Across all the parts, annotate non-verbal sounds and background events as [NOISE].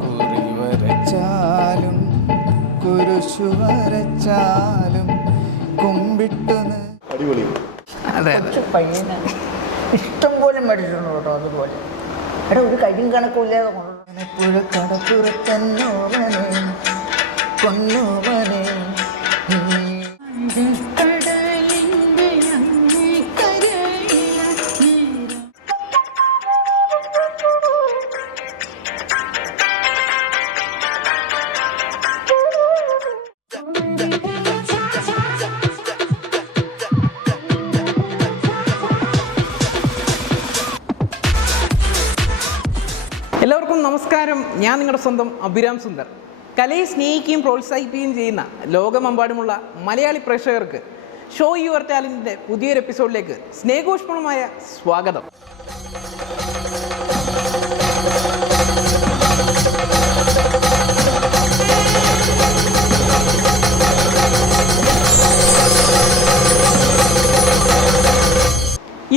കുറി വരച്ചാലും കുരിശു വരച്ചാലും കുമ്പിട്ടു നി- അടിപൊളി. അതെ ഇഷ്ടം പോലെ മേടിച്ചിട്ടുണ്ട് കേട്ടോ അതുപോലെ. എടാ ഒരു കരിയും കണക്കില്ലാതെ കൊണ്ടുവന്നു പുഴ അഭിരാം സുന്ദർ. കലയെ സ്നേഹിക്കുകയും പ്രോത്സാഹിപ്പിക്കുകയും ചെയ്യുന്ന ലോകമെമ്പാടുമുള്ള മലയാളി പ്രേക്ഷകർക്ക് ഷോ യുവർ ടാലന്റിന്റെ പുതിയൊരു എപ്പിസോഡിലേക്ക് സ്നേഹോഷ്മളമായ സ്വാഗതം.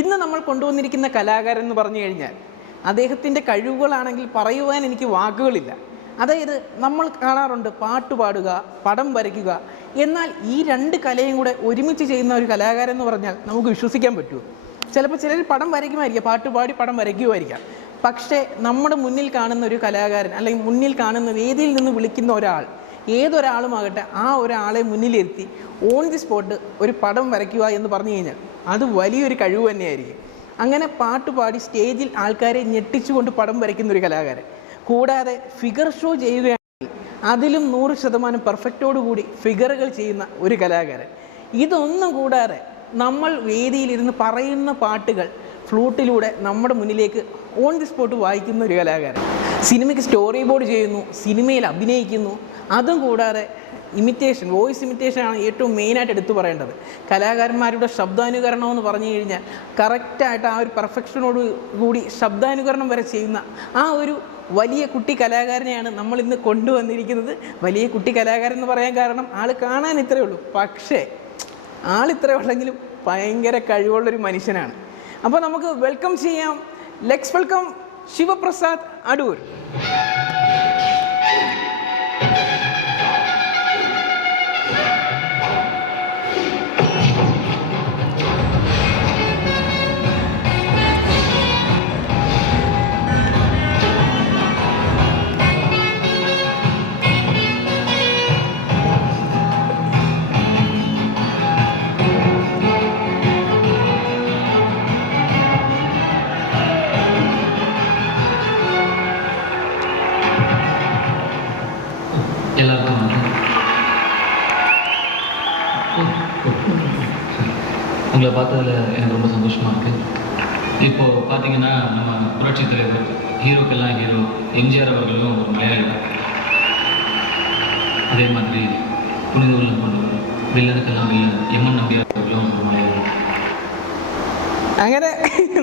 ഇന്ന് നമ്മൾ കൊണ്ടുവന്നിരിക്കുന്ന കലാകാരൻ എന്ന് പറഞ്ഞു കഴിഞ്ഞാൽ അദ്ദേഹത്തിന്റെ കഴിവുകളാണെങ്കിൽ പറയുവാൻ എനിക്ക് വാക്കുകളില്ല. അതായത് നമ്മൾ കാണാറുണ്ട് പാട്ട് പാടുക പടം വരയ്ക്കുക. എന്നാൽ ഈ രണ്ട് കലയും കൂടെ ഒരുമിച്ച് ചെയ്യുന്ന ഒരു കലാകാരൻ എന്ന് പറഞ്ഞാൽ നമുക്ക് വിശ്വസിക്കാൻ പറ്റുമോ? ചിലപ്പോൾ ചിലർ പടം വരയ്ക്കുമായിരിക്കാം പാട്ട് പാടി പടം വരയ്ക്കുമായിരിക്കാം. പക്ഷേ നമ്മുടെ മുന്നിൽ കാണുന്ന ഒരു കലാകാരൻ അല്ലെങ്കിൽ മുന്നിൽ കാണുന്ന വേദിയിൽ നിന്ന് വിളിക്കുന്ന ഒരാൾ ഏതൊരാളുമാകട്ടെ ആ ഒരാളെ മുന്നിലിരുത്തി ഓൺ ദി സ്പോട്ട് ഒരു പടം വരയ്ക്കുക എന്ന് പറഞ്ഞു കഴിഞ്ഞാൽ അത് വലിയൊരു കഴിവ് തന്നെയായിരിക്കും. അങ്ങനെ പാട്ട് പാടി സ്റ്റേജിൽ ആൾക്കാരെ ഞെട്ടിച്ചുകൊണ്ട് പടം വരയ്ക്കുന്ന ഒരു കലാകാരൻ. കൂടാതെ ഫിഗർ ഷോ ചെയ്യുകയാണെങ്കിൽ അതിലും നൂറ് ശതമാനം പെർഫെക്റ്റോടുകൂടി ഫിഗറുകൾ ചെയ്യുന്ന ഒരു കലാകാരൻ. ഇതൊന്നും കൂടാതെ നമ്മൾ വേദിയിലിരുന്ന് പറയുന്ന പാട്ടുകൾ ഫ്ലൂട്ടിലൂടെ നമ്മുടെ മുന്നിലേക്ക് ഓൺ ദി സ്പോട്ട് വായിക്കുന്ന ഒരു കലാകാരൻ. സിനിമയ്ക്ക് സ്റ്റോറി ബോർഡ് ചെയ്യുന്നു സിനിമയിൽ അഭിനയിക്കുന്നു. അതും കൂടാതെ ഇമിറ്റേഷൻ വോയിസ് ഇമിറ്റേഷൻ ആണ് ഏറ്റവും മെയിനായിട്ട് എടുത്തു പറയേണ്ടത്. കലാകാരന്മാരുടെ ശബ്ദാനുകരണം എന്ന് പറഞ്ഞു കഴിഞ്ഞാൽ കറക്റ്റായിട്ട് ആ ഒരു പെർഫെക്ഷനോട് കൂടി ശബ്ദാനുകരണം വരെ ചെയ്യുന്ന ആ ഒരു വലിയ കുട്ടി കലാകാരനെയാണ് നമ്മൾ ഇന്ന് കൊണ്ടുവന്നിരിക്കുന്നത്. വലിയ കുട്ടി കലാകാരൻ എന്ന് പറയാൻ കാരണം ആൾ കാണാൻ ഇത്രയേ ഉള്ളൂ. പക്ഷേ ആൾ ഇത്രയേ ഉള്ളെങ്കിലും ഭയങ്കര കഴിവുള്ളൊരു മനുഷ്യനാണ്. അപ്പോൾ നമുക്ക് വെൽക്കം ചെയ്യാം. Let's welcome Sivaprasad Adoor. பார்த்ததுல எனக்கு ரொம்ப சந்தோஷமாக இருக்குது இப்போது பார்த்தீங்கன்னா நம்ம புரட்சி தலைவர் ஹீரோக்கெல்லாம் ஹீரோ எம்ஜிஆர் அவர்களும் ஒரு மலையாளி தான் அதே மாதிரி புனித உள்ளம் கொண்டவர் வில்லனுக்கெல்லாம் வில்லன் எம்என் நம்பியார் அவர்களும் ஒரு மலையாளி தான் അങ്ങനെ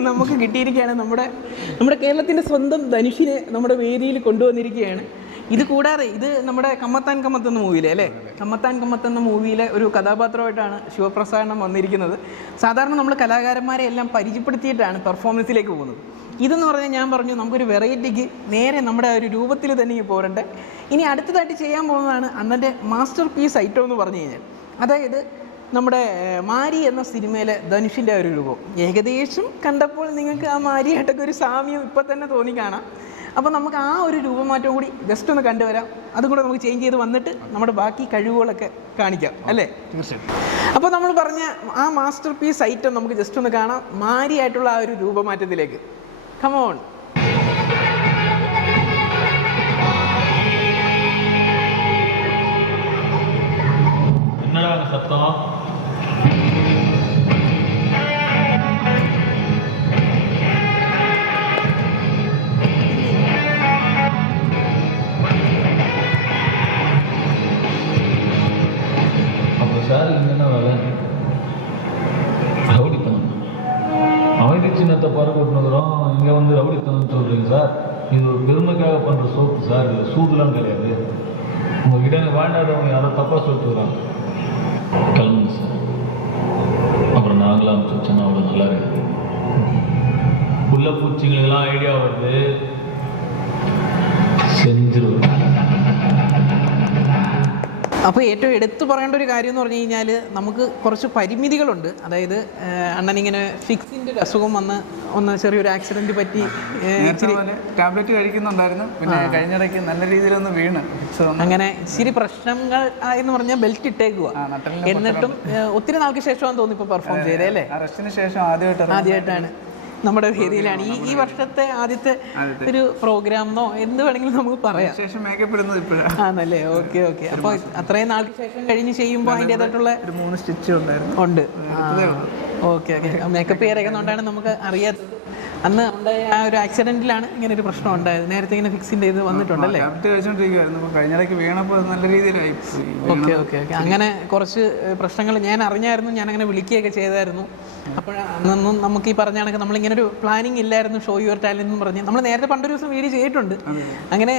നമുക്ക് കിട്ടിയിരിക്കുകയാണ് നമ്മുടെ നമ്മുടെ കേരളത്തിൻ്റെ സ്വന്തം ധനുഷിനെ നമ്മുടെ വേദിയിൽ കൊണ്ടുവന്നിരിക്കുകയാണ് ഇത് കൂടാതെ ഇത് നമ്മുടെ കമ്മത്താൻ കമ്മത്ത് എന്ന മൂവിയിലെ അല്ലേ? കമ്മത്താൻ കമ്മത്ത് എന്ന മൂവിയിലെ ഒരു കഥാപാത്രമായിട്ടാണ് ശിവപ്രസാദനം വന്നിരിക്കുന്നത്. സാധാരണ നമ്മൾ കലാകാരന്മാരെ എല്ലാം പരിചയപ്പെടുത്തിയിട്ടാണ് പെർഫോമൻസിലേക്ക് പോകുന്നത്. ഇതെന്ന് പറഞ്ഞാൽ ഞാൻ പറഞ്ഞു നമുക്കൊരു വെറൈറ്റിക്ക് നേരെ നമ്മുടെ ഒരു രൂപത്തിൽ തന്നെ പോരണ്ട്. ഇനി അടുത്തതായിട്ട് ചെയ്യാൻ പോകുന്നതാണ് അന്നത്തെ മാസ്റ്റർ പീസ് ഐറ്റം എന്ന് പറഞ്ഞു കഴിഞ്ഞാൽ. അതായത് നമ്മുടെ മാരി എന്ന സിനിമയിലെ ധനുഷിന്റെ ഒരു രൂപം. ഏകദേശം കണ്ടപ്പോൾ നിങ്ങൾക്ക് ആ മാരിയായിട്ടൊക്കെ ഒരു സാമ്യം ഇപ്പം തന്നെ തോന്നി കാണാം. അപ്പോൾ നമുക്ക് ആ ഒരു രൂപമാറ്റം കൂടി ജസ്റ്റ് ഒന്ന് കണ്ടുവരാം. അതും കൂടെ നമുക്ക് ചേഞ്ച് ചെയ്ത് വന്നിട്ട് നമ്മുടെ ബാക്കി കഴിവുകളൊക്കെ കാണിക്കാം അല്ലേ? തീർച്ചയായിട്ടും. അപ്പോൾ നമ്മൾ പറഞ്ഞ ആ മാസ്റ്റർ പീസ് ഐറ്റം നമുക്ക് ജസ്റ്റ് ഒന്ന് കാണാം. മാരിയായിട്ടുള്ള ആ ഒരു രൂപമാറ്റത്തിലേക്ക്. കമോൺ എന്നാണ് സത്താ. சத்தம் அப்போ ரவுடித்தனம். அமைதி சின்னத்தை பறக்கொட்டினதும் இங்கே வந்து ரவுடித்தனம் சொல்கிறீங்க சார். இது ஒரு பெருமைக்காக பண்ணுற சோப்பு சார். இது சூதுலாம் கிடையாது. உங்ககிட்ட எனக்கு வேண்டாதவங்க யாரோ தப்பாக சொல்லிட்டுறாங்க கிளம்புங்க சார். அப்புறம் நாங்களாம் அனுப்பிச்சு அவ்வளோ நல்லா இருக்காது உள்ள பூச்சிங்களுக்கெல்லாம் ஐடியா வருது. செஞ்சிருவோம். അപ്പോൾ ഏറ്റവും എടുത്തു പറയേണ്ട ഒരു കാര്യം എന്ന് പറഞ്ഞു കഴിഞ്ഞാൽ നമുക്ക് കുറച്ച് പരിമിതികളുണ്ട്. അതായത് അണ്ണൻ അണ്ണനിങ്ങനെ ഫിക്സിന്റെ ഒരു അസുഖം വന്ന് ഒന്ന് ചെറിയൊരു ആക്സിഡന്റ് പറ്റി ടാബ്ലറ്റ് കഴിക്കുന്നുണ്ടായിരുന്നു. പിന്നെ കഴിഞ്ഞിടയ്ക്ക് നല്ല രീതിയിലൊന്ന് വീണ്. അങ്ങനെ ഇച്ചിരി പ്രശ്നങ്ങൾ എന്ന് പറഞ്ഞാൽ ബെൽറ്റ് ഇട്ടേക്കുക എന്നിട്ടും ഒത്തിരി നാൾക്ക് ശേഷമാണ് തോന്നുന്നു ഇപ്പോൾ പെർഫോം ചെയ്തേ അല്ലേ? റെസ്റ്റിന് ശേഷം ആദ്യമായിട്ട് ആദ്യമായിട്ടാണ്. നമ്മുടെ വേദിയിലാണ്. ഈ ഈ വർഷത്തെ ആദ്യത്തെ ഒരു പ്രോഗ്രാമെന്നോ എന്ത് വേണമെങ്കിലും നമുക്ക് പറയാം. ശേഷം ഇപ്പോഴാണ്. ആണല്ലേ? Okay okay. അപ്പോൾ അത്രയും നാൾക്ക് ശേഷം കഴിഞ്ഞ് ചെയ്യുമ്പോൾ അതിന്റെതായിട്ടുള്ള ഒരു മൂന്ന് സ്റ്റിച്ച് ഉണ്ടായിരുന്നു. ഉണ്ട്. Okay okay. മേക്കപ്പ് ചെയ്തേക്കുന്നതുകൊണ്ടാണ് നമുക്ക് അറിയാത്തത്. അന്ന് ഉണ്ടായ ആ ഒരു ആക്സിഡന്റിലാണ് ഇങ്ങനെ ഒരു പ്രശ്നം ഉണ്ടായത്. നേരത്തെ ഇങ്ങനെ ഫിക്സിന്റെ ഇത് വന്നിട്ടുണ്ടല്ലേ കഴിഞ്ഞിടയ്ക്ക് വീണപ്പോൾ നല്ല രീതിയിലായി. Okay okay okay. അങ്ങനെ കുറച്ച് പ്രശ്നങ്ങൾ ഞാൻ അറിഞ്ഞായിരുന്നു. ഞാൻ അങ്ങനെ വിളിക്കുകയൊക്കെ ചെയ്തായിരുന്നു. അപ്പോൾ അന്നൊന്നും നമുക്ക് ഈ പറഞ്ഞ കണക്ക് നമ്മളിങ്ങനെ ഒരു പ്ലാനിങ് ഇല്ലായിരുന്നു. ഷോ യുവർ ടാലന്റ് എന്ന് പറഞ്ഞ്. നമ്മൾ നേരത്തെ പണ്ടൊരു ദിവസം വീഡിയോ ചെയ്തിട്ടുണ്ട്. അങ്ങനെ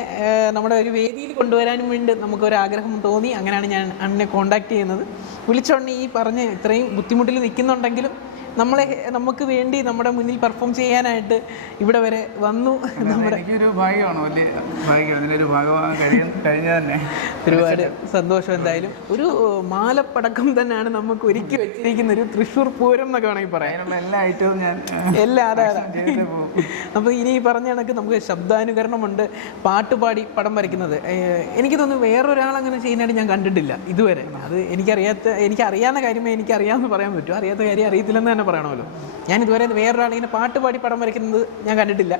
നമ്മുടെ ഒരു വേദിയിൽ കൊണ്ടുവരാനും വേണ്ടി നമുക്ക് ഒരു ആഗ്രഹം തോന്നി. അങ്ങനെയാണ് ഞാൻ അണ്ണനെ കോണ്ടാക്ട് ചെയ്യുന്നത്. വിളിച്ചോണ്ട് ഈ പറഞ്ഞ് ഇത്രയും ബുദ്ധിമുട്ടിൽ നിൽക്കുന്നുണ്ടെങ്കിലും നമ്മളെ നമുക്ക് വേണ്ടി നമ്മുടെ മുന്നിൽ പെർഫോം ചെയ്യാനായിട്ട് ഇവിടെ വരെ വന്നു. എനിക്കൊരു ഭാഗ്യമാണ് വലിയ ഭാഗ്യം. അതിനൊരു ഭാഗമാകാൻ കഴിഞ്ഞ തന്നെ ഒരുപാട് സന്തോഷം എന്തായാലും. ഒരു മാലപ്പടക്കം തന്നെയാണ് നമുക്ക് ഒരുക്കി വെച്ചിരിക്കുന്ന ഒരു തൃശ്ശൂർ പൂരം എന്നൊക്കെ വേണമെങ്കിൽ പറയാം. എല്ലാ ഐറ്റവും ഞാൻ എല്ലാ അതാ അതാ. ചെയ്തിട്ടേ പോകും. അപ്പോൾ ഇനി പറഞ്ഞ കണക്ക് നമുക്ക് ശബ്ദാനുകരണമുണ്ട്. പാട്ടുപാടി പടം വരയ്ക്കുന്നത്. ഏഹ് എനിക്ക് തോന്നുന്നു വേറൊരാൾ അങ്ങനെ ചെയ്യുന്നതായിട്ട് ഞാൻ കണ്ടിട്ടില്ല ഇതുവരെ. അത് എനിക്കറിയാത്ത എനിക്കറിയാവുന്ന കാര്യമേ എനിക്കറിയാമെന്ന് പറയാൻ പറ്റും. അറിയാത്ത കാര്യം അറിയത്തില്ലെന്ന് തന്നെ പറയണമല്ലോ. ഞാൻ ഇതുവരെ വേറൊരാൾ ഇങ്ങനെ പാട്ടുപാടി പടം വരയ്ക്കുന്നത് ഞാൻ കണ്ടിട്ടില്ല.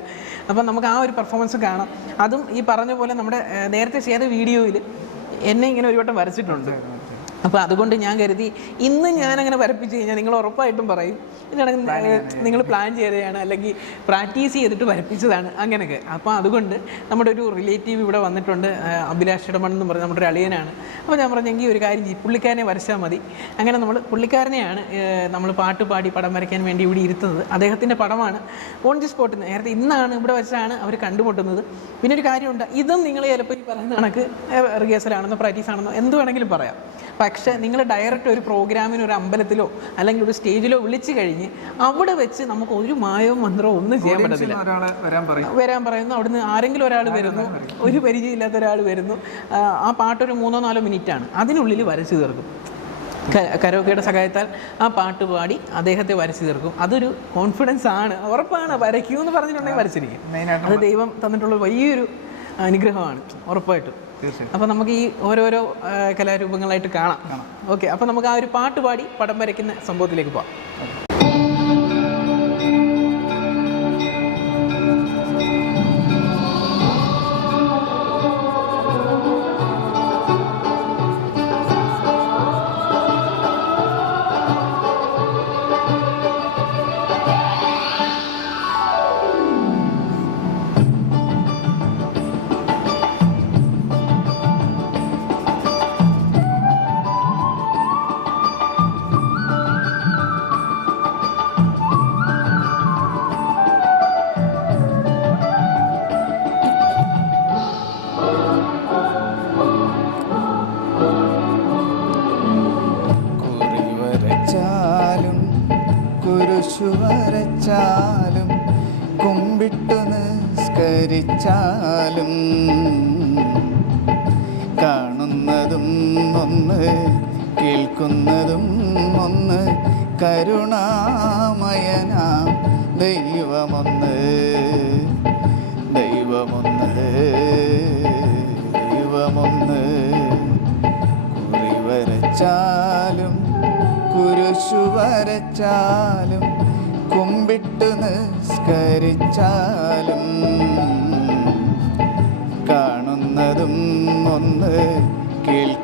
അപ്പം നമുക്ക് ആ ഒരു പെർഫോമൻസ് കാണാം. അതും ഈ പറഞ്ഞ പോലെ നമ്മുടെ നേരത്തെ ചെയ്ത വീഡിയോയിൽ എന്നെ ഇങ്ങനെ ഒരു വട്ടം വരച്ചിട്ടുണ്ട്. അപ്പോൾ അതുകൊണ്ട് ഞാൻ കരുതി ഇന്ന് ഞാൻ അങ്ങനെ വരപ്പിച്ച് കഴിഞ്ഞാൽ നിങ്ങൾ ഉറപ്പായിട്ടും പറയും. ഇതാണ് നിങ്ങൾ പ്ലാൻ ചെയ്തതാണ് അല്ലെങ്കിൽ പ്രാക്ടീസ് ചെയ്തിട്ട് വരപ്പിച്ചതാണ് അങ്ങനെയൊക്കെ. അപ്പോൾ അതുകൊണ്ട് നമ്മുടെ ഒരു റിലേറ്റീവ് ഇവിടെ വന്നിട്ടുണ്ട് അഭിലാഷ് ഇടമൺ എന്ന് പറഞ്ഞ നമ്മുടെ ഒരു അളിയനാണ്. അപ്പോൾ ഞാൻ പറഞ്ഞെങ്കിൽ ഒരു കാര്യം ചെയ്യും പുള്ളിക്കാരനെ വരച്ചാൽ മതി. അങ്ങനെ നമ്മൾ പുള്ളിക്കാരനെയാണ് നമ്മൾ പാട്ട് പാടി പടം വരയ്ക്കാൻ വേണ്ടി ഇവിടെ ഇരുത്തുന്നത്. അദ്ദേഹത്തിന്റെ പടമാണ് ഓൺ ദി സ്പോട്ട്. നേരത്തെ ഇന്നാണ് ഇവിടെ വെച്ചാണ് അവർ കണ്ടുമുട്ടുന്നത്. പിന്നെ ഒരു കാര്യമുണ്ട് ഇതും നിങ്ങൾ ചിലപ്പോൾ ഈ പറയുന്ന കണക്ക് റിഹേഴ്സലാണെന്നോ പ്രാക്ടീസ് ആണെന്നോ എന്ത് വേണമെങ്കിലും പറയാം. പക്ഷേ നിങ്ങൾ ഡയറക്റ്റ് ഒരു പ്രോഗ്രാമിന് ഒരു അമ്പലത്തിലോ അല്ലെങ്കിൽ ഒരു സ്റ്റേജിലോ വിളിച്ചു കഴിഞ്ഞ് അവിടെ വെച്ച് നമുക്ക് ഒരു മായവും മന്ത്രവും ഒന്നും ചെയ്യാൻ പറ്റത്തില്ല. വരാൻ പറയും. വരാൻ പറയുന്നു. അവിടുന്ന് ആരെങ്കിലും ഒരാൾ വരുന്നു. ഒരു പരിചയമില്ലാത്ത ഒരാൾ വരുന്നു. ആ, പാട്ടൊരു മൂന്നോ നാലോ മിനിറ്റാണ്. അതിനുള്ളിൽ വരച്ചു തീർക്കും. കരോക്കയുടെ സഹായത്താൽ ആ പാട്ട് പാടി അദ്ദേഹത്തെ വരച്ചു തീർക്കും. അതൊരു കോൺഫിഡൻസ് ആണ്. ഉറപ്പാണ്. വരയ്ക്കൂ എന്ന് പറഞ്ഞിട്ടുണ്ടെങ്കിൽ വരച്ചിരിക്കും. അത് ദൈവം തന്നിട്ടുള്ള വലിയൊരു അനുഗ്രഹമാണ്. ഉറപ്പായിട്ടും. അപ്പോൾ നമുക്ക് ഈ ഓരോരോ കലാരൂപങ്ങളായിട്ട് കാണാം. ഓക്കെ അപ്പോൾ നമുക്ക് ആ ഒരു പാട്ട് പാടി പടം വരയ്ക്കുന്ന സംഭവത്തിലേക്ക് പോവാം.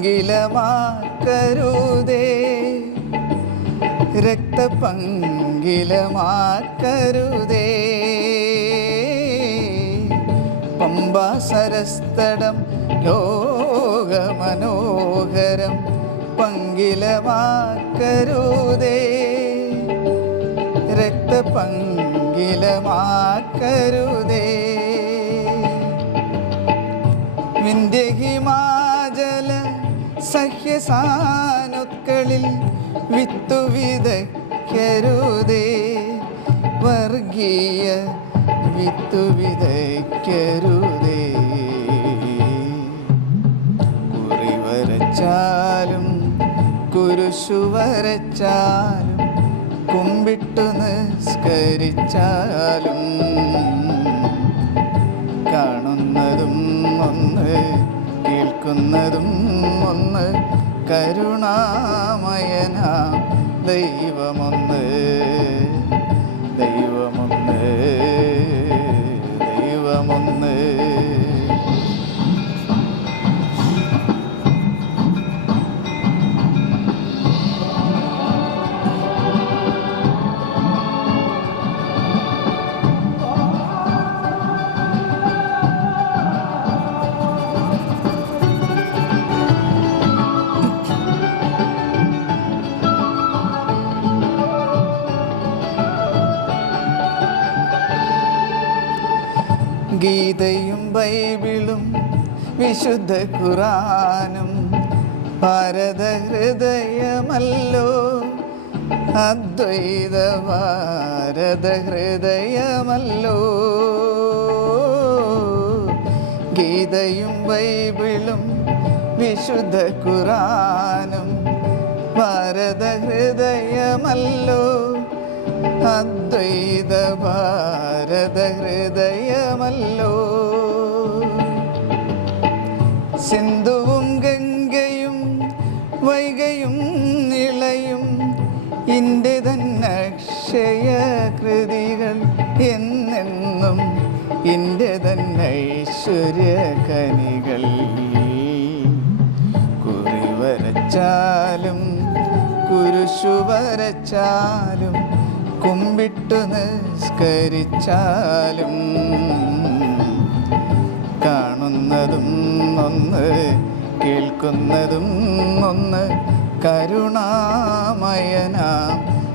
പങ്കിലമാക്കരുതേ രക്തപങ്കിലമാക്കരുതേ. പമ്പാസരസ്തടം ലോകമനോഹരം പങ്കിലമാക്കരുതേ. രക്തപങ്കിലമാക്കരുതേ. വിന്ധ്യഹിമാചല സഹ്യസാനുക്കളിൽ വിത്തു വിതയ്ക്കരുതേ. വർഗീയ വിത്തു വിതയ്ക്കരുതേ. കുറി വരച്ചാലും കുരിശു വരച്ചാലും കുമ്പിട്ടു നിസ്കരിച്ചാലും കാണുന്നതും ഒന്ന് കേൾക്കുന്നതും ഒന്ന് കരുണാമയന ദൈവമൊന്ന്. ഗീതയും ബൈബിളും വിശുദ്ധ ഖുറാനും ഭാരത ഹൃദയമല്ലോ അദ്വൈത ഭാരത ഹൃദയമല്ലോ ഗീതയും ബൈബിളും വിശുദ്ധ ഖുറാനും ഭാരത ഹൃദയമല്ലോ അദ്വൈത ഭാരത ഹൃദയമല്ലോ സിന്ധുവും ഗംഗയും വൈകയും നിളയും ഇന്റെ തന്നക്ഷയ കൃതികൾ എന്നെന്നും ഇന്റെ തന്നൈശ്വര്യ കനികൾ കുറി വരച്ചാലും കുരിശു വരച്ചാലും കുമ്പിട്ടു നിസ്കരിച്ചാലും കാണുന്നതും ഒന്ന് കേൾക്കുന്നതും ഒന്ന് കരുണാമയന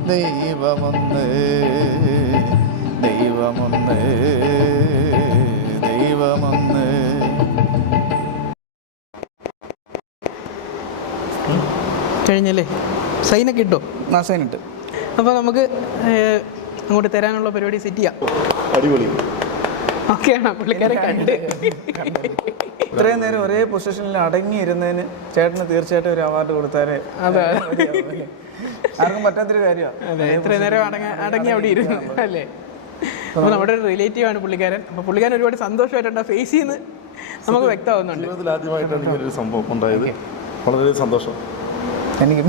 ദൈവമൊന്ന് ദൈവമൊന്ന് ദൈവമൊന്ന്. കഴിഞ്ഞല്ലേ? സൈനൊക്കെ ഇട്ടോ? നാസൈനിട്ട് അപ്പോൾ നമുക്ക് അങ്ങോട്ട് തരാനുള്ള പരിപാടി സെറ്റ് ചെയ്യാം. അടിപൊളി. ഓക്കെയാണ് പുള്ളിക്കാരെ കണ്ട് ഇത്രയും നേരം ഒരേ പൊസിഷനിൽ അടങ്ങിയിരുന്നതിന് ചേട്ടന് തീർച്ചയായിട്ടും ഒരു അവാർഡ് കൊടുത്താലേ അതെ. ആർക്കും പറ്റാത്തൊരു കാര്യമാണ് ഇത്രയും നേരം അടങ്ങി അടങ്ങി അവിടെ ഇരുന്നു അല്ലേ? അപ്പോൾ നമ്മുടെ ഒരു റിലേറ്റീവ് ആണ് പുള്ളിക്കാരൻ. അപ്പോൾ പുള്ളിക്കാരൻ ഒരുപാട് സന്തോഷമായിട്ടുണ്ട് ഫേസ് ചെയ്യുന്ന നമുക്ക് വ്യക്തമാവുന്നുണ്ട്. ജീവിതത്തിൽ ആദ്യമായിട്ടാണ് ഇങ്ങനൊരു സംഭവം ഉണ്ടായത്. വളരെ സന്തോഷം. എനിക്ക്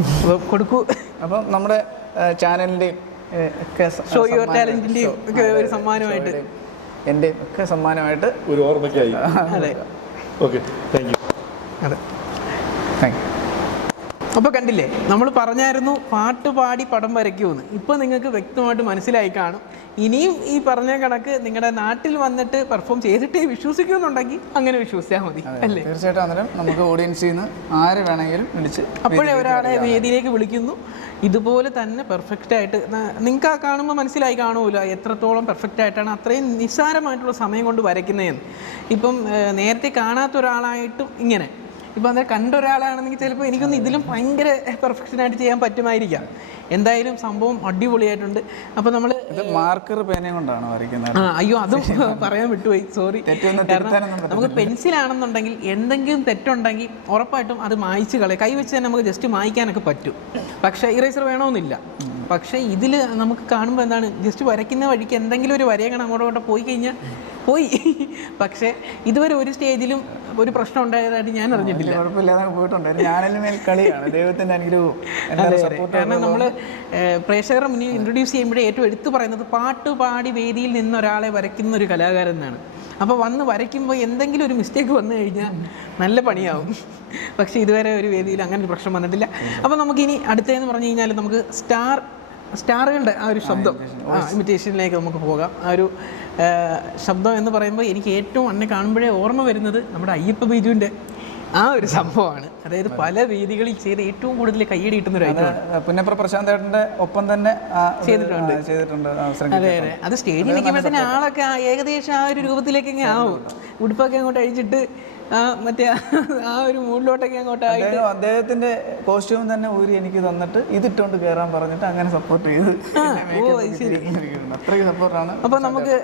കൊടുക്കൂ. അപ്പം നമ്മുടെ ചാനലിന്റെയും ഒക്കെ ഷോ യുവർ ടാലന്റിന്റെയും ടാലന്റിന്റെയും ഒക്കെ ഒരു സമ്മാനമായിട്ട്. എന്റെയും ഒക്കെ സമ്മാനമായിട്ട് ഒരു ഓർമ്മയ്ക്കായി. അതെ. ഓക്കെ താങ്ക് യു അതെ. താങ്ക് യു അപ്പോൾ കണ്ടില്ലേ നമ്മൾ പറഞ്ഞായിരുന്നു പാട്ട് പാടി പടം വരയ്ക്കുമെന്ന്. ഇപ്പോൾ നിങ്ങൾക്ക് വ്യക്തമായിട്ട് മനസ്സിലായി കാണും. ഇനിയും ഈ പറഞ്ഞ കണക്ക് നിങ്ങളുടെ നാട്ടിൽ വന്നിട്ട് പെർഫോം ചെയ്തിട്ടേ വിശ്വസിക്കുമെന്നുണ്ടെങ്കിൽ അങ്ങനെ വിശ്വസിച്ചാൽ മതി അല്ലേ? തീർച്ചയായിട്ടും അന്നേരം നമുക്ക് ഓഡിയൻസിൽ നിന്ന് ആര് വേണമെങ്കിലും വിളിച്ച് അപ്പോഴേ ഒരാളെ വേദിയിലേക്ക് വിളിക്കുന്നു. ഇതുപോലെ തന്നെ പെർഫെക്റ്റ് ആയിട്ട് നിങ്ങൾക്ക് ആ കാണുമ്പോൾ മനസ്സിലായി കാണുമല്ലോ എത്രത്തോളം പെർഫെക്റ്റ് ആയിട്ടാണ് അത്രയും നിസ്സാരമായിട്ടുള്ള സമയം കൊണ്ട് വരയ്ക്കുന്നതെന്ന്. ഇപ്പം നേരത്തെ കാണാത്ത ഒരാളായിട്ടും ഇങ്ങനെ. ഇപ്പം അന്നേരം കണ്ട ഒരാളാണെങ്കിൽ ചിലപ്പോൾ എനിക്കൊന്ന് ഇതിലും ഭയങ്കര പെർഫെക്ഷനായിട്ട് ചെയ്യാൻ പറ്റുമായിരിക്കാം. എന്തായാലും സംഭവം അടിപൊളിയായിട്ടുണ്ട്. അപ്പോൾ നമ്മൾ മാർക്കർ പേനയും കൊണ്ടാണ് വരയ്ക്കുന്നത്? ആ അയ്യോ അതും പറയാൻ വിട്ടുപോയി. സോറി. നമുക്ക് പെൻസിലാണെന്നുണ്ടെങ്കിൽ എന്തെങ്കിലും തെറ്റുണ്ടെങ്കിൽ ഉറപ്പായിട്ടും അത് മായ്ച്ച് കളയും. കൈ വെച്ച് തന്നെ നമുക്ക് ജസ്റ്റ് മായ്ക്കാനൊക്കെ പറ്റും. പക്ഷേ ഇറേസർ വേണമെന്നില്ല പക്ഷേ ഇതിൽ നമുക്ക് കാണുമ്പോൾ എന്താണ് ജസ്റ്റ് വരയ്ക്കുന്ന വഴിക്ക് എന്തെങ്കിലും ഒരു അങ്ങോട്ടും ഇങ്ങോട്ടും പോയി കഴിഞ്ഞാൽ പോയി. പക്ഷേ ഇതുവരെ ഒരു സ്റ്റേജിലും ഒരു പ്രശ്നം ഉണ്ടായതായിട്ട് ഞാൻ അറിഞ്ഞിട്ടില്ല. കുഴപ്പമില്ലാതെ ഞാനെല്ലാം മേൽ കളിയാണ്. അനുഗ്രഹവും കാരണം നമ്മൾ പ്രേക്ഷകരുടെ മുന്നിൽ ഇൻട്രൊഡ്യൂസ് ചെയ്യുമ്പോഴേ ഏറ്റവും എടുത്തു പറയുന്നത് പാട്ട് പാടി വേദിയിൽ നിന്ന് ഒരാളെ വരയ്ക്കുന്ന ഒരു കലാകാരൻ എന്നാണ്. അപ്പോൾ വന്ന് വരയ്ക്കുമ്പോൾ എന്തെങ്കിലും ഒരു മിസ്റ്റേക്ക് വന്നു കഴിഞ്ഞാൽ നല്ല പണിയാവും. പക്ഷേ ഇതുവരെ ഒരു വേദിയിൽ അങ്ങനെ ഒരു പ്രശ്നം വന്നിട്ടില്ല. അപ്പോൾ നമുക്കിനി അടുത്തതെന്ന് പറഞ്ഞു കഴിഞ്ഞാൽ നമുക്ക് സ്റ്റാർ സ്റ്റാറുകളുടെ ആ ഒരു ശബ്ദം. ആ ഇമിറ്റേഷനിലേക്ക് നമുക്ക് പോകാം. ആ ഒരു ശബ്ദം എന്ന് പറയുമ്പോൾ എനിക്ക് ഏറ്റവും അന്നെ കാണുമ്പോഴേ ഓർമ്മ വരുന്നത് നമ്മുടെ അയ്യപ്പ ബിജുവിന്റെ ആ ഒരു സംഭവമാണ്. അതായത് പല രീതികളിൽ ചെയ്ത് ഏറ്റവും കൂടുതൽ കയ്യടി കിട്ടുന്ന ഒരു പുന്നപ്ര പ്രശാന്ത് ഏട്ടന്റെ ഒപ്പം തന്നെ ചെയ്തിട്ടുണ്ട്. ചെയ്തിട്ടുണ്ട് അവസരം അതെ അതെ. അത് സ്റ്റേജിൽ നിൽക്കുമ്പോഴത്തേന് ആളൊക്കെ ഏകദേശം ആ ഒരു രൂപത്തിലേക്ക് ആവും. ഉടുപ്പൊക്കെ അങ്ങോട്ട് അഴിച്ചിട്ട് ആ മറ്റേ ആ ഒരു മൂഡിലോട്ടൊക്കെ അങ്ങോട്ട് ആയിട്ട് അദ്ദേഹത്തിന്റെ കോസ്റ്റ്യൂം തന്നെ ഊരി എനിക്ക് തന്നിട്ട് ഇതിട്ടുകൊണ്ട് കേറാൻ പറഞ്ഞിട്ട് അങ്ങനെ സപ്പോർട്ട് ചെയ്ത് ഓ, ശരി. അത്രയും സപ്പോർട്ടാണ് അപ്പൊ നമുക്ക്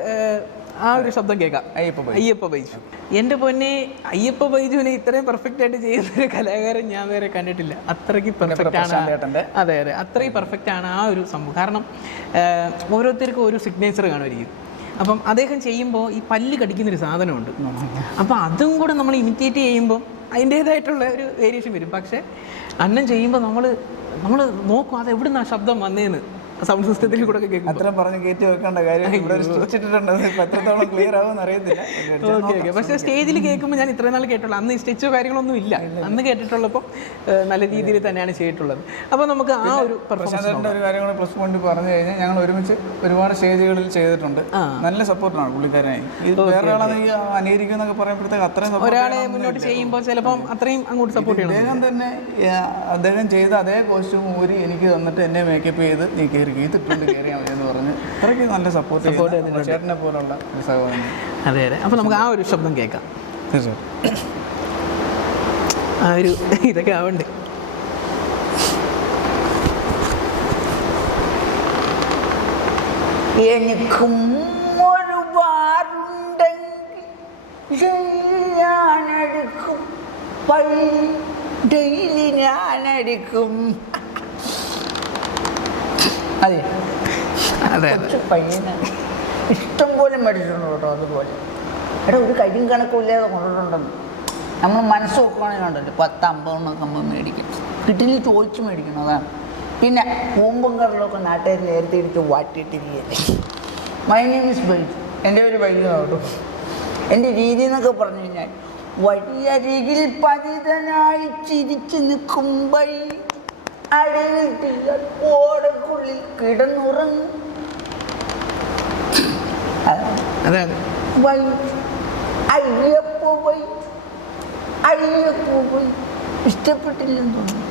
ആ ഒരു ശബ്ദം കേൾക്കാം. അയ്യപ്പ. അയ്യപ്പ ബൈജു. എന്റെ പൊന്നെ അയ്യപ്പ ബൈജുവിനെ ഇത്രയും പെർഫെക്റ്റ് ആയിട്ട് ചെയ്യുന്ന ഒരു കലാകാരൻ ഞാൻ വേറെ കണ്ടിട്ടില്ല. അത്രയ്ക്ക് പെർഫെക്റ്റ് ആണ്. അതെ അതെ. അത്രയും പെർഫെക്റ്റ് ആണ് ആ ഒരു സംഭവം. കാരണം ഓരോരുത്തർക്കും ഒരു സിഗ്നേച്ചർ കാണുമായിരിക്കും. അപ്പം അദ്ദേഹം ചെയ്യുമ്പോൾ ഈ പല്ല് കടിക്കുന്നൊരു സാധനമുണ്ട്. അപ്പം അതും കൂടെ നമ്മൾ ഇമിറ്റേറ്റ് ചെയ്യുമ്പോൾ അതിന്റേതായിട്ടുള്ള ഒരു വേരിയേഷൻ വരും. പക്ഷേ അന്നം ചെയ്യുമ്പോൾ നമ്മൾ നമ്മൾ നോക്കും അത് എവിടുന്നാണ് ശബ്ദം വന്നേന്ന്? സൗണ്ട് സിസ്റ്റത്തിൽ കൂടെ കേൾക്കും അത്രയും പറഞ്ഞ് കയറ്റി വെക്കേണ്ട കാര്യം ഇവിടെ ഒരു സ്റ്റിച്ച് ഇട്ടിട്ടുണ്ട് അത് എത്രത്തോളം ക്ലിയർ ആവുമെന്ന് അറിയത്തില്ല. Okay okay. പക്ഷേ സ്റ്റേജിൽ കേൾക്കുമ്പോൾ ഞാൻ ഇത്രയും നാൾ കേട്ടുള്ളൂ. അന്ന് സ്റ്റിച്ചോ കാര്യങ്ങളൊന്നും ഇല്ല. അന്ന് കേട്ടിട്ടുള്ളപ്പോൾ നല്ല രീതിയിൽ തന്നെയാണ് ചെയ്തിട്ടുള്ളത്. അപ്പോൾ നമുക്ക് ആ ഒരു പെർഫോമൻസ് ഒരു കാര്യം കൂടെ പ്ലസ് പോയിന്റ് പറഞ്ഞു കഴിഞ്ഞാൽ ഞങ്ങൾ ഒരുമിച്ച് ഒരുപാട് സ്റ്റേജുകളിൽ ചെയ്തിട്ടുണ്ട്. നല്ല സപ്പോർട്ടാണ് പുള്ളിക്കാരനായി ഇത് വേറെ ആളാണെങ്കിൽ അനുകരിക്കും എന്നൊക്കെ പറയുമ്പോഴത്തേക്ക് അത്രയും ഒരാളെ. മുന്നോട്ട് ചെയ്യുമ്പോൾ ചിലപ്പം അത്രയും അങ്ങോട്ട് സപ്പോർട്ട് ചെയ്യണം. അദ്ദേഹം തന്നെ അദ്ദേഹം ചെയ്ത അതേ കോസ്റ്റ്യൂം ഊരി എനിക്ക് തന്നിട്ട് എന്നെ മേക്കപ്പ് ചെയ്ത് നീ കയറി കയറിയാൽ മതി എന്ന് പറഞ്ഞ് അത്രയ്ക്ക് നല്ല സപ്പോർട്ട് സപ്പോർട്ട് ചേട്ടനെ പോലുള്ള സഹോദരൻ. അതെ അതെ. അപ്പോൾ നമുക്ക് ആ ഒരു ശബ്ദം കേൾക്കാം. തീർച്ചയായിട്ടും. ആ ഒരു ഇതൊക്കെ ആവണ്ടേ. എനിക്കും ഒരു വാറുണ്ടെങ്കിൽ ഡെയിലി ഞാനടിക്കും. പൈ ഡെയിലി ഞാനടിക്കും. അതെ. അതെ ഇഷ്ടം പോലെ മേടിച്ചിട്ടുണ്ട് കേട്ടോ അതുപോലെ. എടാ ഒരു കഴിയും കണക്കില്ലാതെ കൊണ്ടിട്ടുണ്ടെന്ന് നമ്മൾ മനസ്സ് നോക്കുകയാണെങ്കിൽ ഉണ്ടല്ലോ പത്ത് അമ്പതെണ്ണൊക്കെ നമ്മൾ മേടിക്കും. കിട്ടില്ല ചോദിച്ച് മേടിക്കണം അതാണ്. പിന്നെ കൂമ്പും കടലൊക്കെ നാട്ടുകാർ നേരത്തെ ഇടിച്ച് വാട്ടിയിട്ടിരിക്കുകയല്ലേ മൈ നെയിം ഇസ് ബൈജു എന്റെ ഒരു ബൈജു കേട്ടോ. എന്റെ രീതി എന്നൊക്കെ പറഞ്ഞു കഴിഞ്ഞാൽ വഴിയരികിൽ പതിതനായി ചിരിച്ചു നിൽക്കും അഴകിട്ടില്ല ഓടക്കുള്ളിൽ കിടന്നുറങ്ങും. അയ്യപ്പ വൈ ഇഷ്ടപ്പെട്ടില്ലെന്ന് തോന്നുന്നു.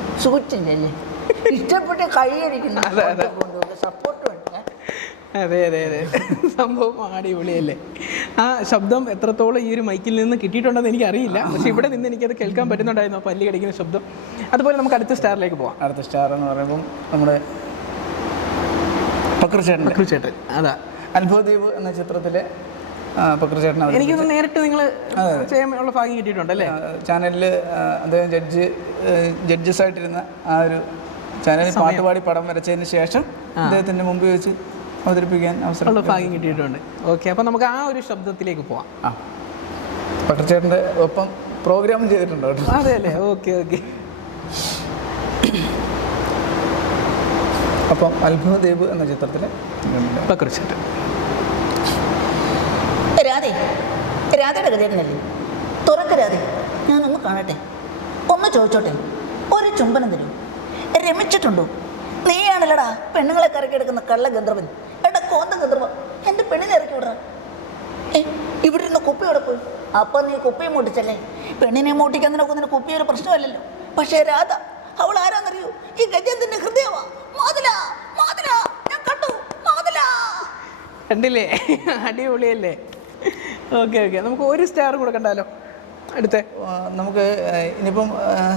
ഇഷ്ടപ്പെട്ട് കൈയടിക്കുന്നു. സപ്പോർട്ട് വേണ്ട അതെ അതെ അതെ. സംഭവം അടിപൊളിയല്ലേ? ആ ശബ്ദം എത്രത്തോളം ഈ ഒരു മൈക്കിൽ നിന്ന് കിട്ടിയിട്ടുണ്ടെന്ന് എനിക്ക് അറിയില്ല പക്ഷെ ഇവിടെ നിന്ന് എനിക്കത് കേൾക്കാൻ പറ്റുന്നുണ്ടായിരുന്നു ആ പല്ല് കടിക്കുന്ന ശബ്ദം. അതുപോലെ നമുക്ക് അടുത്ത സ്റ്റാറിലേക്ക് പോവാം. അടുത്ത സ്റ്റാർ എന്ന് പറയുമ്പോൾ നമ്മുടെ പക്രുചേട്ടൻ. പക്രുചേട്ടൻ അതാ. അത്ഭുതദ്വീപ് എന്ന ചിത്രത്തിലെ എനിക്ക് നേരിട്ട് നിങ്ങൾ ചെയ്യാനുള്ള ഭാഗ്യം കിട്ടിയിട്ടുണ്ടല്ലേ? ചാനലിൽ അദ്ദേഹം ജഡ്ജ് ജഡ്ജസ് ആയിട്ടിരുന്ന ആ ഒരു ചാനലിൽ പാട്ടുപാടി പടം വരച്ചതിന് ശേഷം അദ്ദേഹത്തിന്റെ മുമ്പ് വെച്ച് അവതരിപ്പിക്കാൻ അവസരം ഉള്ള ഭാഗ്യം കിട്ടിയിട്ടുണ്ട്. ഓക്കെ അപ്പം നമുക്ക് ആ ഒരു ശബ്ദത്തിലേക്ക് പോവാം. ആ. ഒപ്പം പ്രോഗ്രാം ചെയ്തിട്ടുണ്ട്? കേട്ടോ അതെ അല്ലേ? ഓക്കെ ഓക്കെ അപ്പം അത്ഭുതദേവ് എന്ന ചിത്രത്തിലെ ഇപ്പം കൃച്ചേട്ടൻ രാധേ രാധയുടെ ഗതികേടനല്ലേ തുറക്ക രാധേ ഞാനൊന്ന് കാണട്ടെ. ഒന്ന് ചോദിച്ചോട്ടെ ഒരു ചുംബനം തരും. രമിച്ചിട്ടുണ്ടോ? നീയാണല്ലടാ പെണ്ണുങ്ങളെ കറക്കിയെടുക്കുന്ന കള്ള ഗന്ധർവൻ കോന്ത ഗന്ധർവ എന്റെ പെണ്ണിനെ ഇറക്കി വിടണം. ഏ ഇവിടെ ഇരുന്ന് കുപ്പി അവിടെ പോയി. അപ്പൊ നീ കുപ്പിയെ മൂട്ടിച്ചല്ലേ? പെണ്ണിനെ മൂട്ടിക്കാൻ നിനക്കൊന്നിന് കുപ്പി ഒരു പ്രശ്നമല്ലല്ലോ പക്ഷേ രാധ അവൾ ആരാന്നറിയൂ? ഈ ഗജേന്ദ്രന്റെ ഹൃദയമാ. മാതല മാതല ഞാൻ കണ്ടു. മാതല. കണ്ടില്ലേ? അടിപൊളിയല്ലേ? Okay okay. നമുക്ക് ഒരു സ്റ്റാർ കൊടുക്കണ്ടല്ലോ കണ്ടാലോ? അടുത്ത. നമുക്ക് ഇനിയിപ്പം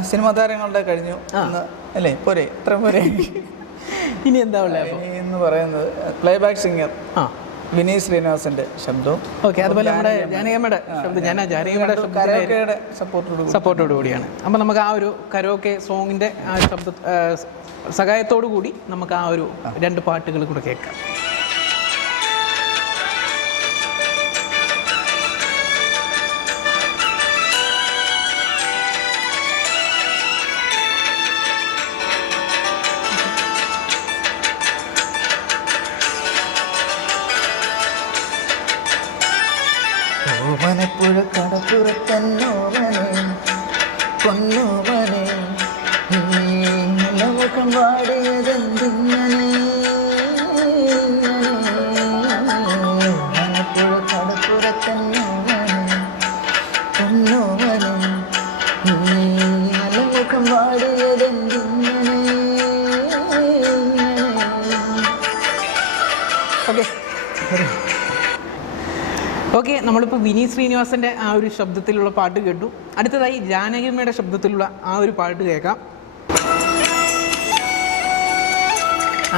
സിനിമാ താരങ്ങളുടെ കഴിഞ്ഞു. അല്ലേ? പോരെ. ഇത്ര പോരെ. [LAUGHS] ഇനി എന്താ ഉള്ളത് എന്ന് പറയുന്നത് പ്ലേബാക്ക് സിംഗർ ആ. വിനീത് ശ്രീനിവാസന്റെ ശബ്ദവും ഓക്കെ അതുപോലെ നമ്മുടെ ജാനകമ്മയുടെ ശബ്ദം. ഞാൻ ജാനകമ്മയുടെ കരോക്കയുടെ സപ്പോർട്ടോട് സപ്പോർട്ടോട് കൂടിയാണ്. അപ്പം നമുക്ക് ആ ഒരു കരോക്കെ സോങ്ങിന്റെ ആ ശബ്ദ സഹായത്തോടു കൂടി നമുക്ക് ആ ഒരു രണ്ട് പാട്ടുകൾ കൂടെ കേൾക്കാം. നമ്മളിപ്പോൾ വിനി ശ്രീനിവാസന്റെ ആ ഒരു ശബ്ദത്തിലുള്ള പാട്ട് കേട്ടു. അടുത്തതായി ജാനകിയമ്മയുടെ ശബ്ദത്തിലുള്ള ആ ഒരു പാട്ട് കേൾക്കാം.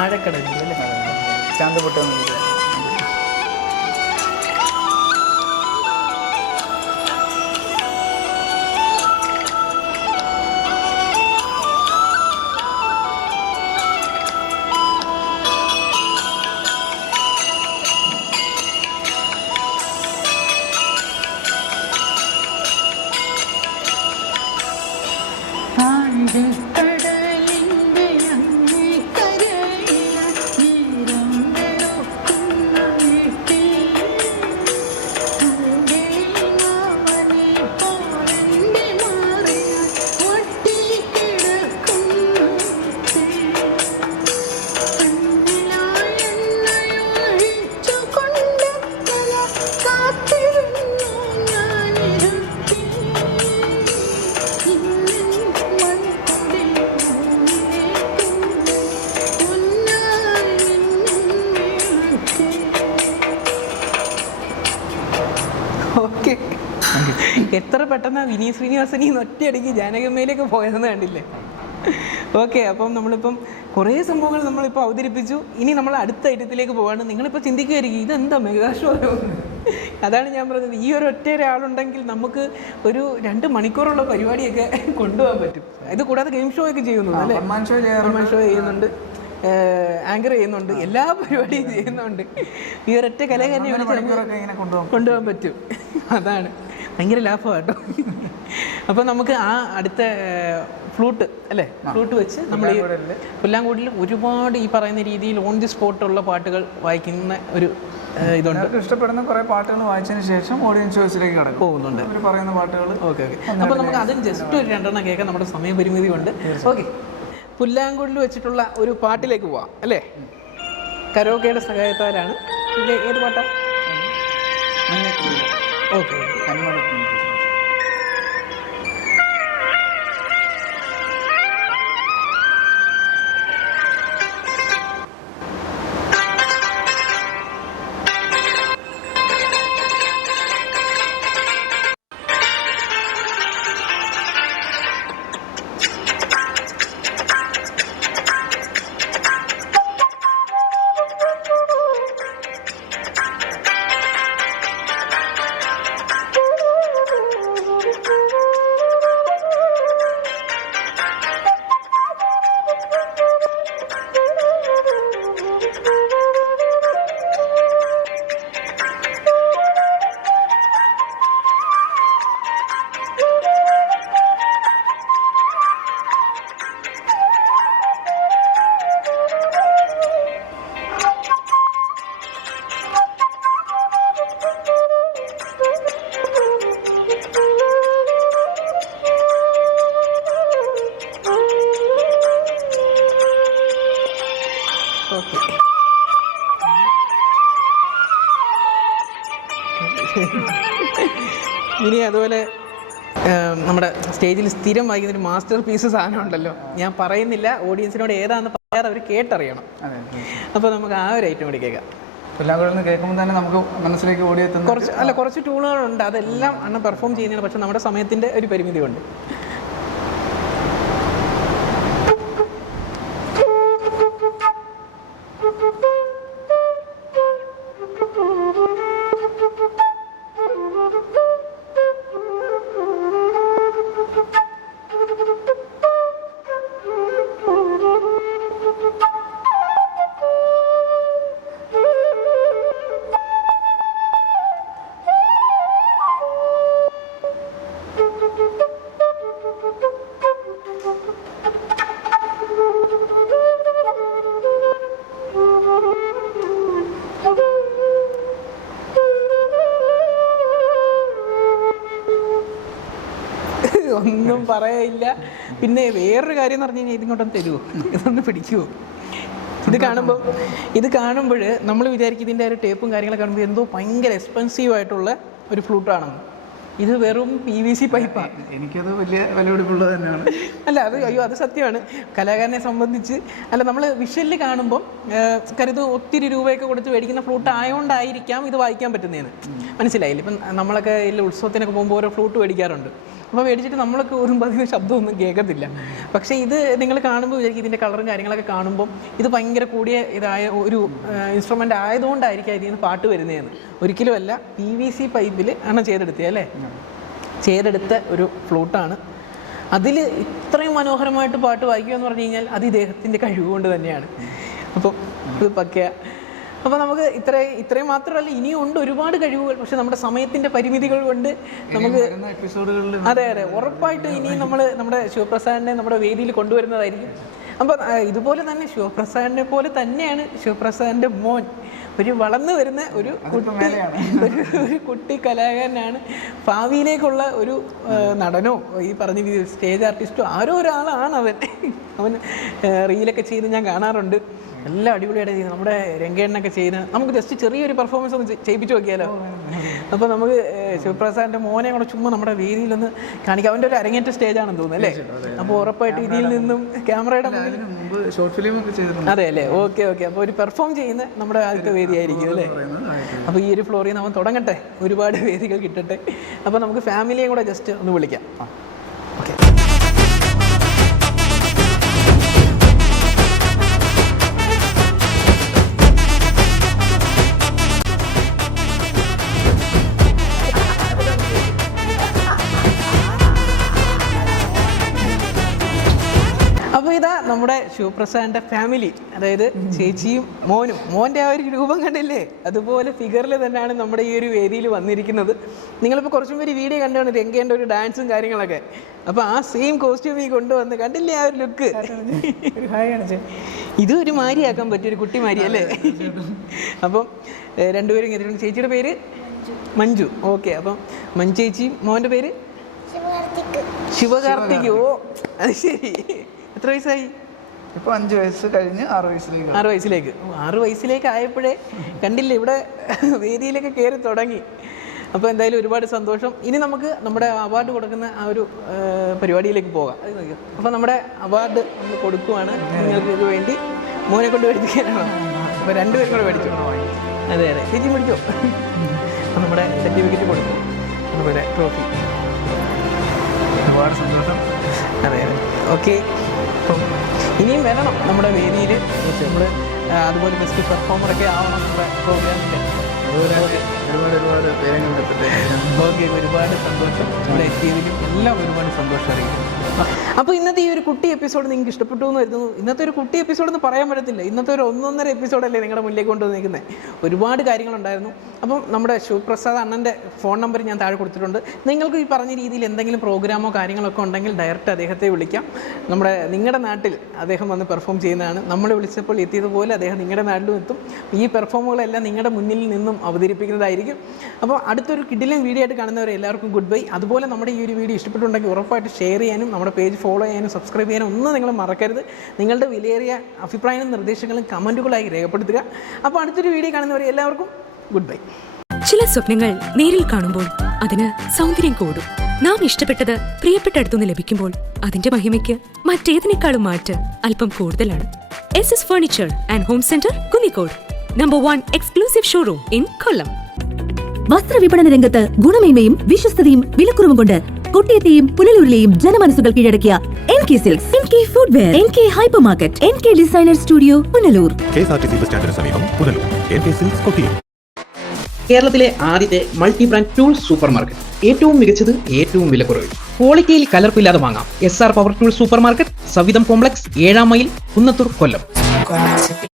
ആഴക്കടലിൽ അല്ലേ പെട്ടെന്ന് വിനീത് ശ്രീനിവാസനി ഒറ്റയടിക്ക് ജാനകമ്മയിലേക്ക് പോയതെന്ന് കണ്ടില്ലേ? ഓക്കെ അപ്പം നമ്മളിപ്പം കുറേ സംഭവങ്ങൾ നമ്മളിപ്പോൾ അവതരിപ്പിച്ചു. ഇനി നമ്മൾ അടുത്ത ഐറ്റത്തിലേക്ക് പോവാണ്. നിങ്ങളിപ്പോൾ ചിന്തിക്കുമായിരിക്കും ഇതെന്താ മെഗാഷോ അതാണ് ഞാൻ പറഞ്ഞത്. ഈ ഒരു ഒറ്റ ഒരാളുണ്ടെങ്കിൽ നമുക്ക് ഒരു രണ്ട് മണിക്കൂറുള്ള പരിപാടിയൊക്കെ കൊണ്ടുപോകാൻ പറ്റും. ഇത് കൂടാതെ ഗെയിം ഷോ ഒക്കെ ചെയ്യുന്നു അല്ലേ? ഷോ ചെയ്യുന്നുണ്ട്. ആങ്കർ ചെയ്യുന്നുണ്ട്. എല്ലാ പരിപാടിയും ചെയ്യുന്നുണ്ട്. ഈ ഒരൊറ്റ കലാകാരനെ തന്നെ കൊണ്ടുപോകാൻ പറ്റും. അതാണ്. ഭയങ്കര ലാഭമാണ് കേട്ടോ. അപ്പോൾ നമുക്ക് ആ അടുത്ത ഫ്ലൂട്ട് അല്ലേ? ഫ്ലൂട്ട് വെച്ച് നമ്മൾ ഈ. ഒരുപാട് ഈ പറയുന്ന രീതിയിൽ ഓൺ ദി സ്പോട്ടുള്ള പാട്ടുകൾ വായിക്കുന്ന ഒരു ഇതുണ്ട്. ഇഷ്ടപ്പെടുന്ന കുറെ പാട്ടുകൾ വായിച്ചതിന് ശേഷം ഓഡിയൻസ് ചോയ്സിലേക്ക് കടക്കും. പോകുന്നുണ്ട്. അവർ പറയുന്ന പാട്ടുകൾ ഓക്കെ ഓക്കെ. അപ്പോൾ നമുക്ക് അതും ജസ്റ്റ് ഒരു രണ്ടെണ്ണം കേൾക്കാൻ നമ്മുടെ സമയപരിമിതി ഉണ്ട്. ഓക്കെ. പുല്ലാങ്കുടിൽ വെച്ചിട്ടുള്ള ഒരു പാട്ടിലേക്ക് പോവാം അല്ലേ? കരോക്കയുടെ സഹായത്താലാണ്. ഇത് ഏത് പാട്ടാ? Okay okay. അതുപോലെ നമ്മുടെ സ്റ്റേജിൽ സ്ഥിരം വായിക്കുന്ന ഒരു മാസ്റ്റർ പീസ് സാധനം ഉണ്ടല്ലോ. ഞാൻ പറയുന്നില്ല ഓഡിയൻസിനോട് ഏതാണെന്ന് പറയാതെ അവർ കേട്ടറിയണം. അപ്പോൾ നമുക്ക് ആ ഒരു ഐറ്റം കൂടി കേൾക്കാം. എല്ലാം കൂടെ കേൾക്കുമ്പോൾ തന്നെ നമുക്ക് മനസ്സിലേക്ക് ഓടിയെത്തുന്നു കുറച്ച് അല്ല കുറച്ച് ടൂണുകളുണ്ട്. അതെല്ലാം അണ്ണൻ പെർഫോം ചെയ്യുന്നതിന് പക്ഷെ നമ്മുടെ സമയത്തിന്റെ ഒരു പരിമിതി ഉണ്ട് ഒന്നും പറയില്ല പിന്നെ വേറൊരു കാര്യം എന്ന് പറഞ്ഞു കഴിഞ്ഞാൽ ഇതിങ്ങോട്ടും തരുമോ ഇതൊന്ന് പിടിക്കുമോ ഇത് കാണുമ്പോൾ ഇത് കാണുമ്പോൾ നമ്മൾ വിചാരിക്കും ഇതിന്റെ ഒരു ടേപ്പും കാര്യങ്ങളൊക്കെ കാണുമ്പോൾ എന്തോ ഭയങ്കര എക്സ്പെൻസീവ് ആയിട്ടുള്ള ഒരു ഫ്ലൂട്ടാണെന്ന് ഇത് വെറും പി വി സി പൈപ്പാണ് എനിക്കത് വലിയ വിലപിടിപ്പുള്ളത് തന്നെയാണ്. അല്ല അത് അയ്യോ അത് സത്യമാണ്. കലാകാരനെ സംബന്ധിച്ച് അല്ല നമ്മൾ വിഷ്വലിൽ കാണുമ്പോൾ കരുത് ഒത്തിരി രൂപയൊക്കെ കൊടുത്ത് മേടിക്കുന്ന ഫ്ലൂട്ട് ആയതുകൊണ്ടായിരിക്കാം ഇത് വായിക്കാൻ പറ്റുന്നതെന്ന് മനസ്സിലായില്ല? ഇപ്പം നമ്മളൊക്കെ ഈ ഉത്സവത്തിനൊക്കെ പോകുമ്പോൾ ഓരോ ഫ്ലൂട്ട് മേടിക്കാറുണ്ട്. അപ്പോൾ മേടിച്ചിട്ട് നമ്മളൊക്കെ ഒരു അതിന് ശബ്ദമൊന്നും കേൾക്കത്തില്ല പക്ഷേ ഇത് നിങ്ങൾ കാണുമ്പോൾ വിചാരിക്കും ഇതിന്റെ കളറും കാര്യങ്ങളൊക്കെ കാണുമ്പോൾ ഇത് ഭയങ്കര കൂടിയ ഇതായ ഒരു ഇൻസ്ട്രുമെന്റ് ആയതുകൊണ്ടായിരിക്കും ഇതിൽ പാട്ട് വരുന്നതെന്ന്. ഒരിക്കലുമല്ല പി വി സി പൈപ്പിൽ ആണ് ചെയ്തെടുത്തത് അല്ലേ? ചെയ്തെടുത്ത ഒരു ഫ്ലൂട്ടാണ് അതിൽ ഇത്രയും മനോഹരമായിട്ട് പാട്ട് വായിക്കുക എന്ന് പറഞ്ഞു കഴിഞ്ഞാൽ അത് ഇദ്ദേഹത്തിന്റെ കഴിവ് കൊണ്ട് തന്നെയാണ്. അപ്പോൾ ഇത് പക്കയ അപ്പോൾ നമുക്ക് ഇത്രയും ഇത്രയും മാത്രമല്ല ഇനിയും ഉണ്ട് ഒരുപാട് കഴിവുകൾ പക്ഷെ നമ്മുടെ സമയത്തിന്റെ പരിമിതികൾ കൊണ്ട് നമുക്ക് അതെ അതെ. ഉറപ്പായിട്ട് ഇനിയും നമ്മൾ നമ്മുടെ ശിവപ്രസാദിനെ നമ്മുടെ വേദിയിൽ കൊണ്ടുവരുന്നതായിരിക്കും. അപ്പം ഇതുപോലെ തന്നെ ശിവപ്രസാദിനെ പോലെ തന്നെയാണ് ശിവപ്രസാദിന്റെ മോൻ. ഒരു വളർന്നു വരുന്ന ഒരു കുട്ടി ഒരു ഒരു കുട്ടി കലാകാരനാണ്. ഭാവിയിലേക്കുള്ള ഒരു നടനോ ഈ പറഞ്ഞ സ്റ്റേജ് ആർട്ടിസ്റ്റോ ആരോ ഒരാളാണ് അവൻ. അവൻ റീലൊക്കെ ചെയ്ത് ഞാൻ കാണാറുണ്ട്. എല്ലാം അടിപൊളിയായിട്ട് ചെയ്യുന്നത് നമ്മുടെ രംഗേണ്ണൊക്കെ ചെയ്യുന്നത് നമുക്ക് ജസ്റ്റ് ചെറിയൊരു പെർഫോമൻസ് ഒന്ന് ചെയ്യിപ്പിച്ചു നോക്കിയാലോ? അപ്പോൾ നമുക്ക് ശിവപ്രസാദിന്റെ മോനെ കൂടെ ചുമ്മാ നമ്മുടെ വേദിയിൽ ഒന്ന് കാണിക്കാം. അവന്റെ ഒരു അരങ്ങേറ്റ സ്റ്റേജാണെന്ന് തോന്നുന്നു അല്ലേ? അപ്പോൾ ഉറപ്പായിട്ട് ഇതിൽ നിന്നും ക്യാമറയുടെ ഷോർട്ട് ഫിലിം ഒക്കെ ചെയ്തിട്ടുണ്ട്. അതെ അല്ലേ? Okay okay. അപ്പോൾ ഒരു പെർഫോം ചെയ്യുന്ന നമ്മുടെ ആദ്യത്തെ വേദിയായിരിക്കും അല്ലേ? അപ്പോൾ ഈ ഒരു ഫ്ലോറിൽ നിന്ന് അവൻ തുടങ്ങട്ടെ. ഒരുപാട് വേദികൾ കിട്ടട്ടെ. അപ്പോൾ നമുക്ക് ഫാമിലിയെ കൂടെ ജസ്റ്റ് ഒന്ന് വിളിക്കാം. ഓക്കെ. നമ്മുടെ ശിവപ്രസാദിന്റെ ഫാമിലി അതായത് ചേച്ചിയും മോനും മോന്റെ ആ ഒരു രൂപം കണ്ടില്ലേ? അതുപോലെ ഫിഗറിൽ തന്നെയാണ് നമ്മുടെ ഈ ഒരു വേദിയിൽ വന്നിരിക്കുന്നത്. നിങ്ങളിപ്പോൾ കുറച്ചും പേര് വീഡിയോ കണ്ടാണ് രംഗേന്റെ ഒരു ഡാൻസും കാര്യങ്ങളൊക്കെ. അപ്പോൾ ആ സെയിം കോസ്റ്റ്യൂം ഈ കൊണ്ടുവന്ന് കണ്ടില്ലേ ആ ഒരു ലുക്ക് ഇത് ഒരു മാരിയാക്കാൻ പറ്റിയ ഒരു കുട്ടി മാരി അല്ലേ? അപ്പം രണ്ടുപേരും എതിരുണ്ട് ചേച്ചിയുടെ പേര്? മഞ്ജു. ഓക്കെ അപ്പം മഞ്ജു ചേച്ചിയും മോന്റെ പേര്? ശിവകാർത്തിക്. ഓ അത് ശരി. എത്ര വയസ്സായി? ഇപ്പൊ അഞ്ച് വയസ്സ് കഴിഞ്ഞ് ആറ് വയസ്സിലേക്ക്. ആറ് വയസ്സിലേക്ക്. ആറു വയസ്സിലേക്ക് ആയപ്പോഴേ കണ്ടില്ലേ ഇവിടെ വേദിയിലേക്ക് കയറി തുടങ്ങി. അപ്പോൾ എന്തായാലും ഒരുപാട് സന്തോഷം. ഇനി നമുക്ക് നമ്മുടെ അവാർഡ് കൊടുക്കുന്ന ആ ഒരു പരിപാടിയിലേക്ക് പോകാം. അപ്പോൾ നമ്മുടെ അവാർഡ് നമ്മൾ കൊടുക്കുവാണ് നിങ്ങൾക്ക് ഇത് വേണ്ടി. മോനെ കൊണ്ട് മേടിക്കാനാണോ അപ്പോൾ രണ്ടുപേരും കൂടെ മേടിച്ചു? അതെ അതെ. ചേച്ചി മേടിച്ചോ? അപ്പോൾ നമ്മുടെ സർട്ടിഫിക്കറ്റ് കൊടുക്കും അതുപോലെ ട്രോഫി ഒരുപാട് സന്തോഷം. അതെ അതെ. ഓക്കെ അപ്പം ഇനിയും വരണം നമ്മുടെ വേദിയിൽ നമ്മൾ അതുപോലെ ബെസ്റ്റ് പെർഫോമർ ഒക്കെ ആവണം നമ്മുടെ പ്രോഗ്രാമിന്റെ ഒരുപാട് ഒരുപാട് പേരങ്ങൾ ഓക്കെ ഒരുപാട് സന്തോഷം. ഇവിടെ എത്തിയതിലും എല്ലാം ഒരുപാട് സന്തോഷം അറിയിക്കുന്നു. അപ്പോൾ ഇന്നത്തെ ഈ ഒരു കുട്ടി എപ്പിസോഡ് നിങ്ങൾക്ക് ഇഷ്ടപ്പെട്ടു എന്ന് വരുന്നു ഇന്നത്തെ ഒരു കുട്ടി എപ്പിസോഡ് എന്ന് പറയാൻ പറ്റത്തില്ല. ഇന്നത്തെ ഒരു ഒന്നൊന്നര എപ്പിസോഡല്ലേ നിങ്ങളുടെ മുന്നിലേക്ക് കൊണ്ടുവന്നിരിക്കുന്നത് ഒരുപാട് കാര്യങ്ങളുണ്ടായിരുന്നു. അപ്പം നമ്മുടെ ശിവപ്രസാദ് അണ്ണന്റെ ഫോൺ നമ്പർ ഞാൻ താഴെ കൊടുത്തിട്ടുണ്ട്. നിങ്ങൾക്ക് ഈ പറഞ്ഞ രീതിയിൽ എന്തെങ്കിലും പ്രോഗ്രാമോ കാര്യങ്ങളൊക്കെ ഉണ്ടെങ്കിൽ ഡയറക്റ്റ് അദ്ദേഹത്തെ വിളിക്കാം. നമ്മുടെ നിങ്ങളുടെ നാട്ടിൽ അദ്ദേഹം വന്ന് പെർഫോം ചെയ്യുന്നതാണ്. നമ്മൾ വിളിച്ചപ്പോൾ എത്തിയതുപോലെ അദ്ദേഹം നിങ്ങളുടെ നാട്ടിലും എത്തും. ഈ പെർഫോമുകളെല്ലാം നിങ്ങളുടെ മുന്നിൽ നിന്നും അവതരിപ്പിക്കുന്നതായിരിക്കും. അപ്പോൾ അടുത്തൊരു കിഡിലും വീഡിയോ ആയിട്ട് കാണുന്നവരെ എല്ലാവർക്കും ഗുഡ് ബൈ. അതുപോലെ നമ്മുടെ ഈ ഒരു വീഡിയോ ഇഷ്ടപ്പെട്ടുണ്ടെങ്കിൽ ഉറപ്പായിട്ട് ഷെയർ ചെയ്യാനും നമ്മുടെ പേജ് ഫോളോ ചെയ്യാനും സബ്സ്ക്രൈബ് ചെയ്യാനും ഒന്നും നിങ്ങൾ മറക്കരുത്. നിങ്ങളുടെ വിലയേറിയ അഭിപ്രായങ്ങളും നിർദ്ദേശങ്ങളും കമന്റുകളായി രേഖപ്പെടുത്തുക. അപ്പോൾ അടുത്തൊരു വീഡിയോ കാണുന്നവരെ എല്ലാവർക്കും ഗുഡ് ബൈ ചില സ്വപ്നങ്ങൾ നേരിൽ കാണുമ്പോൾ അതിന് സൗന്ദര്യം കൂടും. നാം ഇഷ്ടപ്പെട്ടത് പ്രിയപ്പെട്ടടുത്തുനിന്ന് ലഭിക്കുമ്പോൾ അതിന്റെ മഹിമയ്ക്ക് മറ്റേതിനേക്കാളും മാറ്റ് അല്പം കൂടുതലാണ്. S S furniture and home centre Kunnicode number one exclusive showroom in Kollam വസ്ത്ര വിപണന രംഗത്ത് ഗുണമേന്മയും വിശ്വസ്തതയും വിലക്കുറവും കൊണ്ട് കൊട്ടിയത്തെയും പുനലൂരിലെയും ജനമനസ്സുകൾ കീഴടക്കിയ N K silks N K food footwear N K hyper market N K designer studio Punalur. K S R T C bus സ്റ്റാൻഡിന് സമീപം Punalur. N K silks Kottiyam. കേരളത്തിലെ ആദ്യത്തെ multi brand tools super market ഏറ്റവും മികച്ചത് ഏറ്റവും വില വിലക്കുറവിൽ. ക്വാളിറ്റിയിൽ കലർപ്പില്ലാതെ വാങ്ങാം. S R power tool super market സവിധം complex ഏഴാം മൈൽ കുന്നത്തൂർ കൊല്ലം.